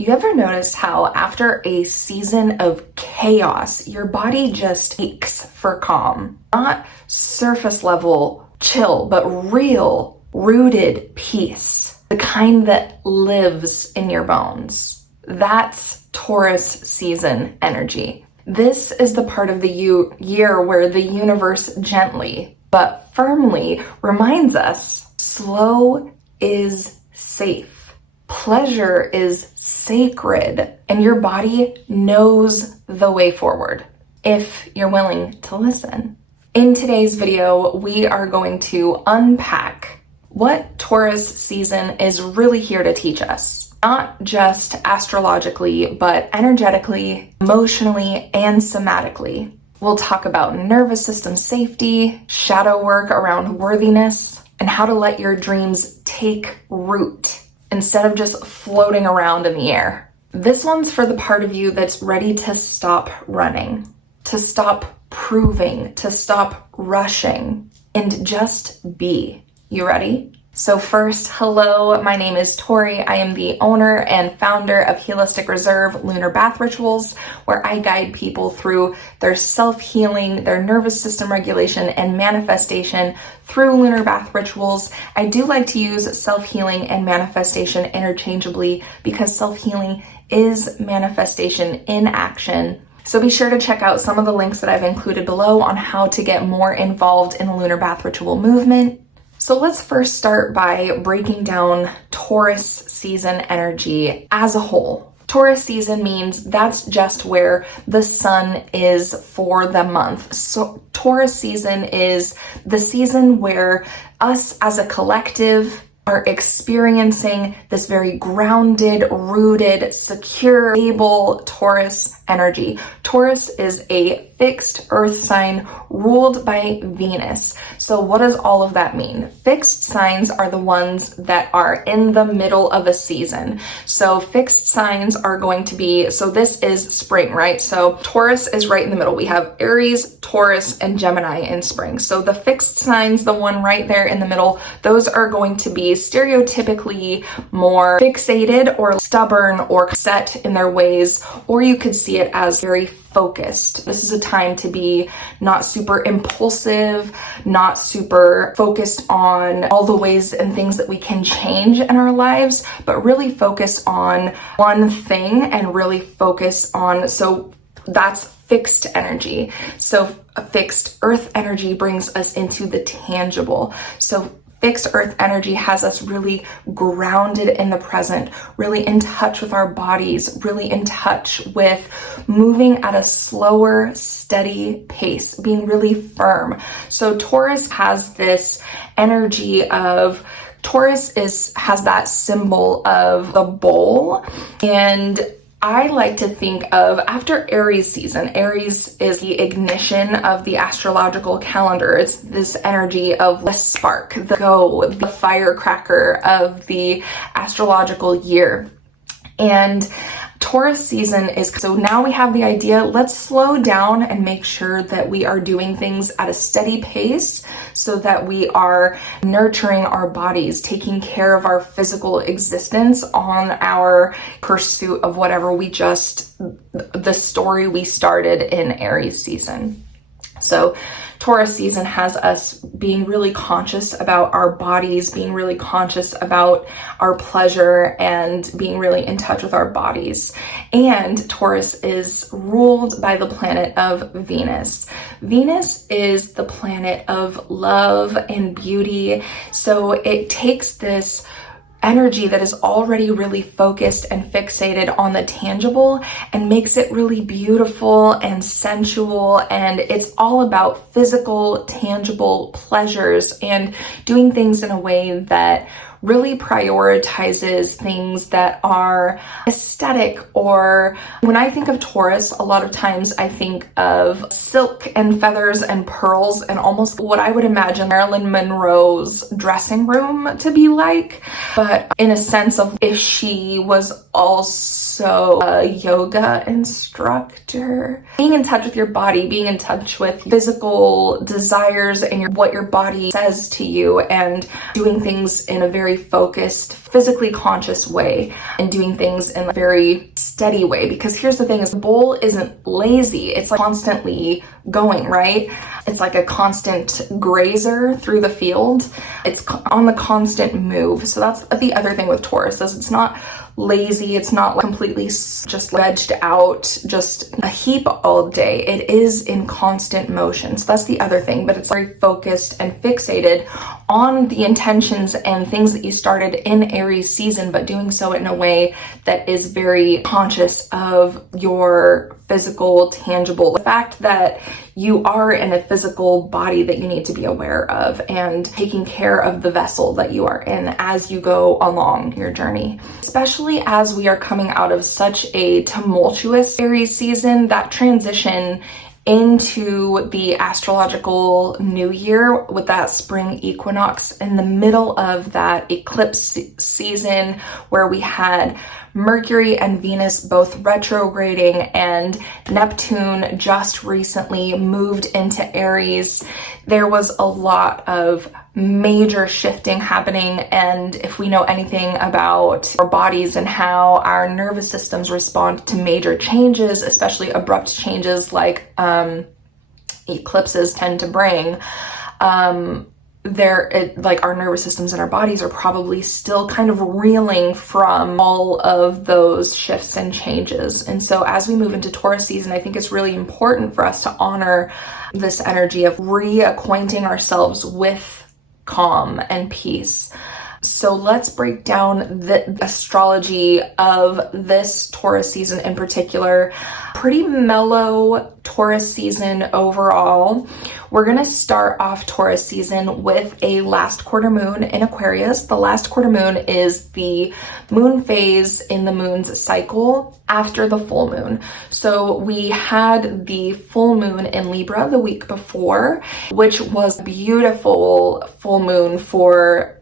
You ever notice how after a season of chaos, your body just aches for calm? Not surface level chill, but real rooted peace. The kind that lives in your bones. That's Taurus season energy. This is the part of the year where the universe gently but firmly reminds us slow is safe. Pleasure is sacred, and your body knows the way forward if you're willing to listen. In today's video, we are going to unpack what Taurus season is really here to teach us. Not just astrologically, but energetically, emotionally, and somatically. We'll talk about nervous system safety, shadow work around worthiness, and how to let your dreams take root instead of just floating around in the air. This one's for the part of you that's ready to stop running, to stop proving, to stop rushing, and just be. You ready? So first, hello, my name is Tori. I am the owner and founder of Healistic Reserve Lunar Bath Rituals, where I guide people through their self-healing, their nervous system regulation, and manifestation through lunar bath rituals. I do like to use self-healing and manifestation interchangeably because self-healing is manifestation in action. So be sure to check out some of the links that I've included below on how to get more involved in the lunar bath ritual movement. So let's first start by breaking down Taurus season energy as a whole. Taurus season means that's just where the sun is for the month. So Taurus season is the season where us as a collective are experiencing this very grounded, rooted, secure, stable Taurus energy. Taurus is a fixed earth sign ruled by Venus. So what does all of that mean? Fixed signs are the ones that are in the middle of a season. So fixed signs are going to be, so this is spring, right? So Taurus is right in the middle. We have Aries, Taurus, and Gemini in spring. So the fixed signs, the one right there in the middle, those are going to be stereotypically more fixated or stubborn or set in their ways, or you could see it as very focused. This is a time to be not super impulsive, not super focused on all the ways and things that we can change in our lives, but really focus on one thing and really focus on, so that's fixed energy. So a fixed earth energy brings us into the tangible. So fixed earth energy has us really grounded in the present, really in touch with our bodies, really in touch with moving at a slower, steady pace, being really firm. So Taurus has this energy of, has that symbol of the bowl, and I like to think of after Aries season. Aries is the ignition of the astrological calendar. It's this energy of the spark, the go, the firecracker of the astrological year. And Taurus season is, so now we have the idea, let's slow down and make sure that we are doing things at a steady pace so that we are nurturing our bodies, taking care of our physical existence on our pursuit of whatever the story we started in Aries season. So Taurus season has us being really conscious about our bodies, being really conscious about our pleasure, and being really in touch with our bodies. And Taurus is ruled by the planet of Venus. Venus is the planet of love and beauty. So it takes this energy that is already really focused and fixated on the tangible and makes it really beautiful and sensual, and it's all about physical, tangible pleasures and doing things in a way that really prioritizes things that are aesthetic. Or when I think of Taurus, a lot of times I think of silk and feathers and pearls and almost what I would imagine Marilyn Monroe's dressing room to be like, but in a sense of if she was also also a yoga instructor. Being in touch with your body, being in touch with physical desires and what your body says to you, and doing things in a very focused, physically conscious way, and doing things in a very steady way. Because here's the thing, is the bull isn't lazy. It's like constantly going, right? It's like a constant grazer through the field. It's on the constant move. So that's the other thing with Taurus, is it's not lazy. It's not like completely just vegged out, just a heap all day. It is in constant motion. So that's the other thing, but it's very focused and fixated on the intentions and things that you started in Aries season, but doing so in a way that is very conscious of your physical, tangible, the fact that you are in a physical body that you need to be aware of, and taking care of the vessel that you are in as you go along your journey. Especially as we are coming out of such a tumultuous Aries season, that transition into the astrological new year with that spring equinox in the middle of that eclipse season, where we had Mercury and Venus both retrograding, and Neptune just recently moved into Aries. There was a lot of major shifting happening, and if we know anything about our bodies and how our nervous systems respond to major changes, especially abrupt changes like eclipses tend to bring, like our nervous systems and our bodies are probably still kind of reeling from all of those shifts and changes. And so as we move into Taurus season, I think it's really important for us to honor this energy of reacquainting ourselves with calm and peace. So let's break down the astrology of this Taurus season in particular. Pretty mellow Taurus season overall. We're going to start off Taurus season with a last quarter moon in Aquarius. The last quarter moon is the moon phase in the moon's cycle after the full moon. So we had the full moon in Libra the week before, which was a beautiful full moon for,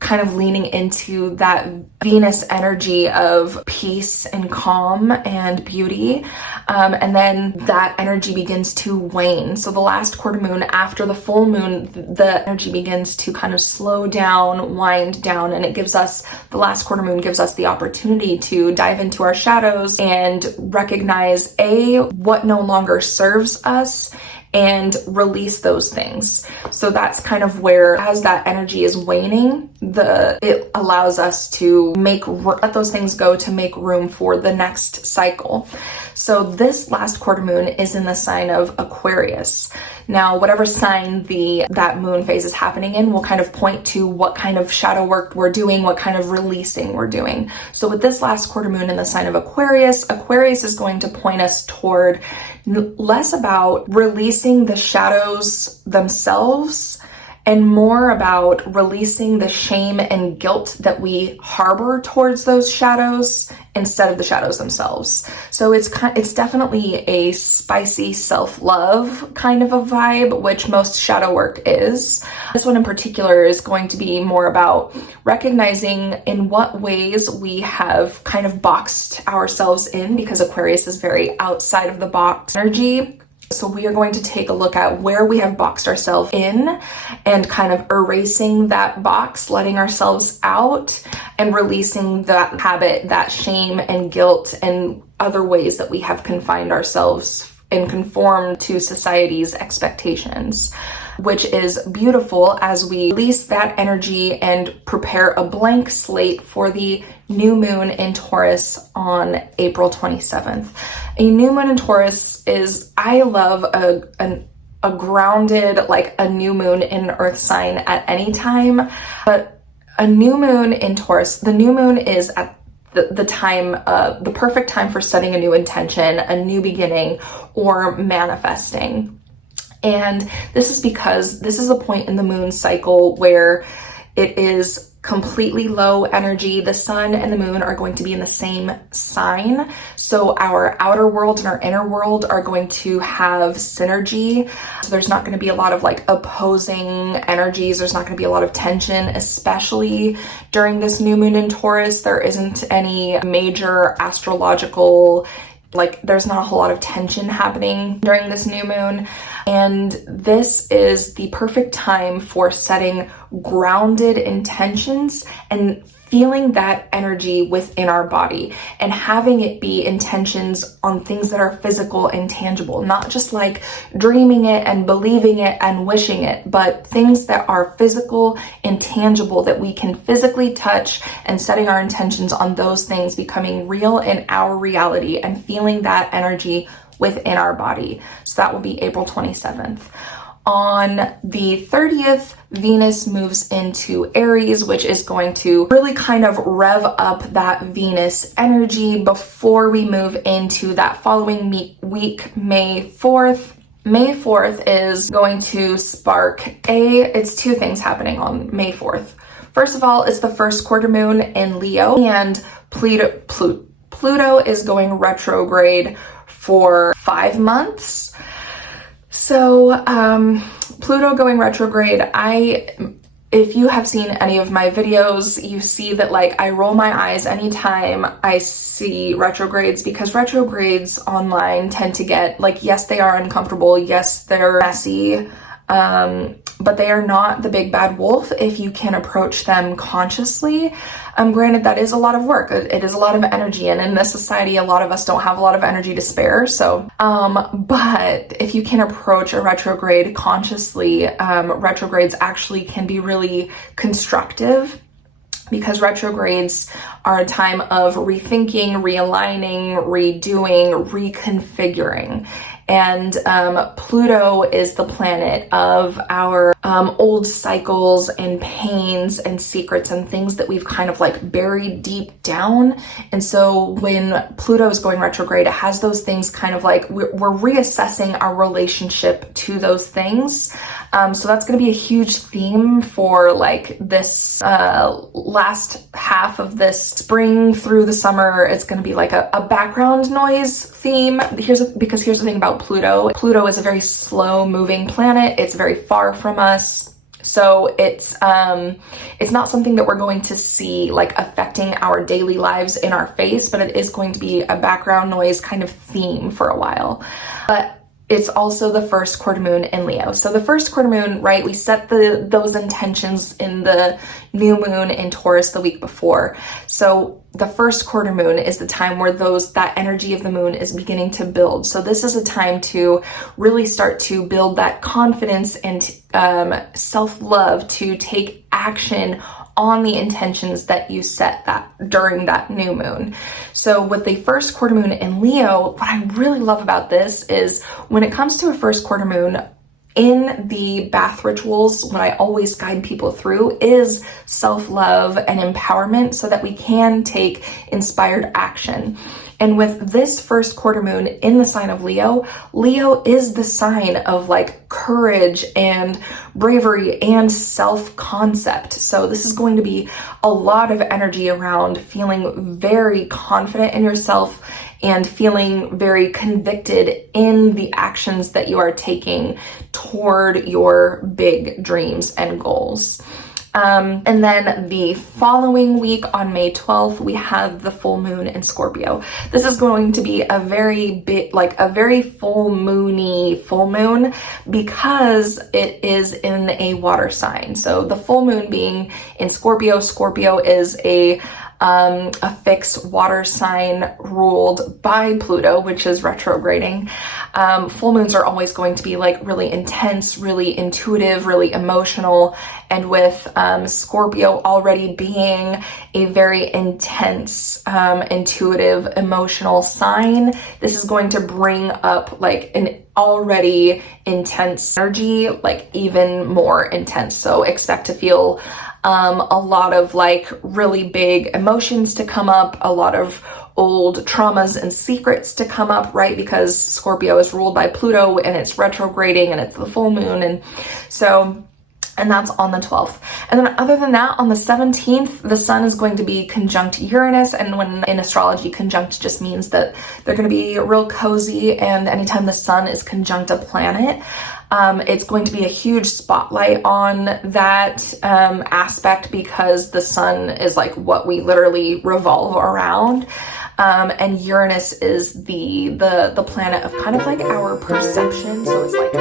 kind of leaning into that Venus energy of peace and calm and beauty. And then that energy begins to wane. So the last quarter moon after the full moon, the energy begins to kind of slow down, wind down, and the last quarter moon gives us the opportunity to dive into our shadows and recognize what no longer serves us, and release those things. So that's kind of where, as that energy is waning, it allows us to let those things go to make room for the next cycle. So this last quarter moon is in the sign of Aquarius. Now, whatever sign that moon phase is happening in will kind of point to what kind of shadow work we're doing, what kind of releasing we're doing. So with this last quarter moon in the sign of Aquarius, Aquarius is going to point us toward less about releasing the shadows themselves and more about releasing the shame and guilt that we harbor towards those shadows instead of the shadows themselves. So it's definitely a spicy self-love kind of a vibe, which most shadow work is. This one in particular is going to be more about recognizing in what ways we have kind of boxed ourselves in, because Aquarius is very outside of the box energy. So we are going to take a look at where we have boxed ourselves in and kind of erasing that box, letting ourselves out and releasing that habit, that shame and guilt and other ways that we have confined ourselves and conformed to society's expectations, which is beautiful as we release that energy and prepare a blank slate for the new moon in Taurus on April 27th. A new moon in Taurus I love a grounded, like a new moon in an earth sign at any time, but a new moon in Taurus, the new moon is at the perfect time for setting a new intention, a new beginning, or manifesting. And this is because this is a point in the moon cycle where it is completely low energy. The sun and the moon are going to be in the same sign. So our outer world and our inner world are going to have synergy. So there's not going to be a lot of like opposing energies. There's not going to be a lot of tension, especially during this new moon in Taurus. There isn't any major astrological, like there's not a whole lot of tension happening during this new moon. And this is the perfect time for setting grounded intentions and feeling that energy within our body and having it be intentions on things that are physical and tangible, not just like dreaming it and believing it and wishing it, but things that are physical and tangible that we can physically touch, and setting our intentions on those things becoming real in our reality and feeling that energy within our body. So that will be April 27th. On the 30th, Venus moves into Aries, which is going to really kind of rev up that Venus energy before we move into that following week, May 4th. May 4th is going to spark it's two things happening on May 4th. First of all, it's the first quarter moon in Leo, and Pluto is going retrograde for 5 months. So Pluto going retrograde, if you have seen any of my videos, you see that like I roll my eyes anytime I see retrogrades, because retrogrades online tend to get like, yes, they are uncomfortable, yes, they're messy, but they are not the big bad wolf if you can approach them consciously. Granted, that is a lot of work. It is a lot of energy, and in this society, a lot of us don't have a lot of energy to spare. So, but if you can approach a retrograde consciously, retrogrades actually can be really constructive, because retrogrades are a time of rethinking, realigning, redoing, reconfiguring. And Pluto is the planet of our old cycles and pains and secrets and things that we've kind of like buried deep down. And so when Pluto is going retrograde, it has those things kind of like we're reassessing our relationship to those things. So that's going to be a huge theme for like this last half of this spring through the summer. It's going to be like a background noise theme. Here's the thing about Pluto. Pluto is a very slow moving planet. It's very far from us. So it's not something that we're going to see like affecting our daily lives in our face, but it is going to be a background noise kind of theme for a while. But it's also the first quarter moon in Leo. So the first quarter moon, right, we set those intentions in the new moon in Taurus the week before. So the first quarter moon is the time where that energy of the moon is beginning to build. So this is a time to really start to build that confidence and self-love to take action on the intentions that you set that during that new moon. So with the first quarter moon in Leo, what I really love about this is when it comes to a first quarter moon, in the bath rituals, what I always guide people through is self-love and empowerment so that we can take inspired action. And with this first quarter moon in the sign of Leo, Leo is the sign of like courage and bravery and self-concept. So this is going to be a lot of energy around feeling very confident in yourself and feeling very convicted in the actions that you are taking toward your big dreams and goals. And then the following week on May 12th, we have the full moon in Scorpio. This is going to be a very full moony full moon because it is in a water sign. So the full moon being in Scorpio, Scorpio is a fixed water sign ruled by Pluto, which is retrograding. Full moons are always going to be like really intense, really intuitive, really emotional. And with Scorpio already being a very intense, intuitive, emotional sign, this is going to bring up like an already intense energy, like even more intense. So expect to feel a lot of like really big emotions to come up, a lot of old traumas and secrets to come up, right? Because Scorpio is ruled by Pluto and it's retrograding and it's the full moon. And so and that's on the 12th. And then other than that, on the 17th, the sun is going to be conjunct Uranus, and when in astrology, conjunct just means that they're going to be real cozy, and anytime the sun is conjunct a planet, it's going to be a huge spotlight on that aspect, because the sun is like what we literally revolve around. And Uranus is the planet of kind of like our perception. So it's like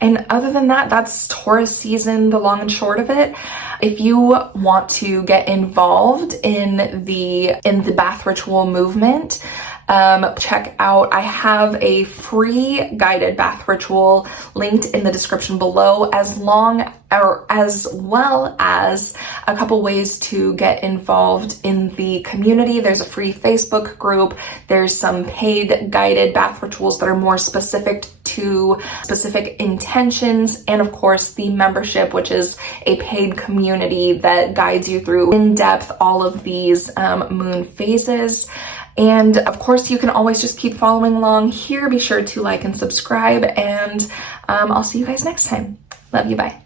and other than that, that's Taurus season, the long and short of it. If you want to get involved in the bath ritual movement, check out, I have a free guided bath ritual linked in the description below, as well as a couple ways to get involved in the community. There's a free Facebook group. There's some paid guided bath rituals that are more specific to specific intentions, and of course the membership, which is a paid community that guides you through in depth all of these moon phases. And of course, you can always just keep following along here. Be sure to like and subscribe, and I'll see you guys next time. Love you, bye.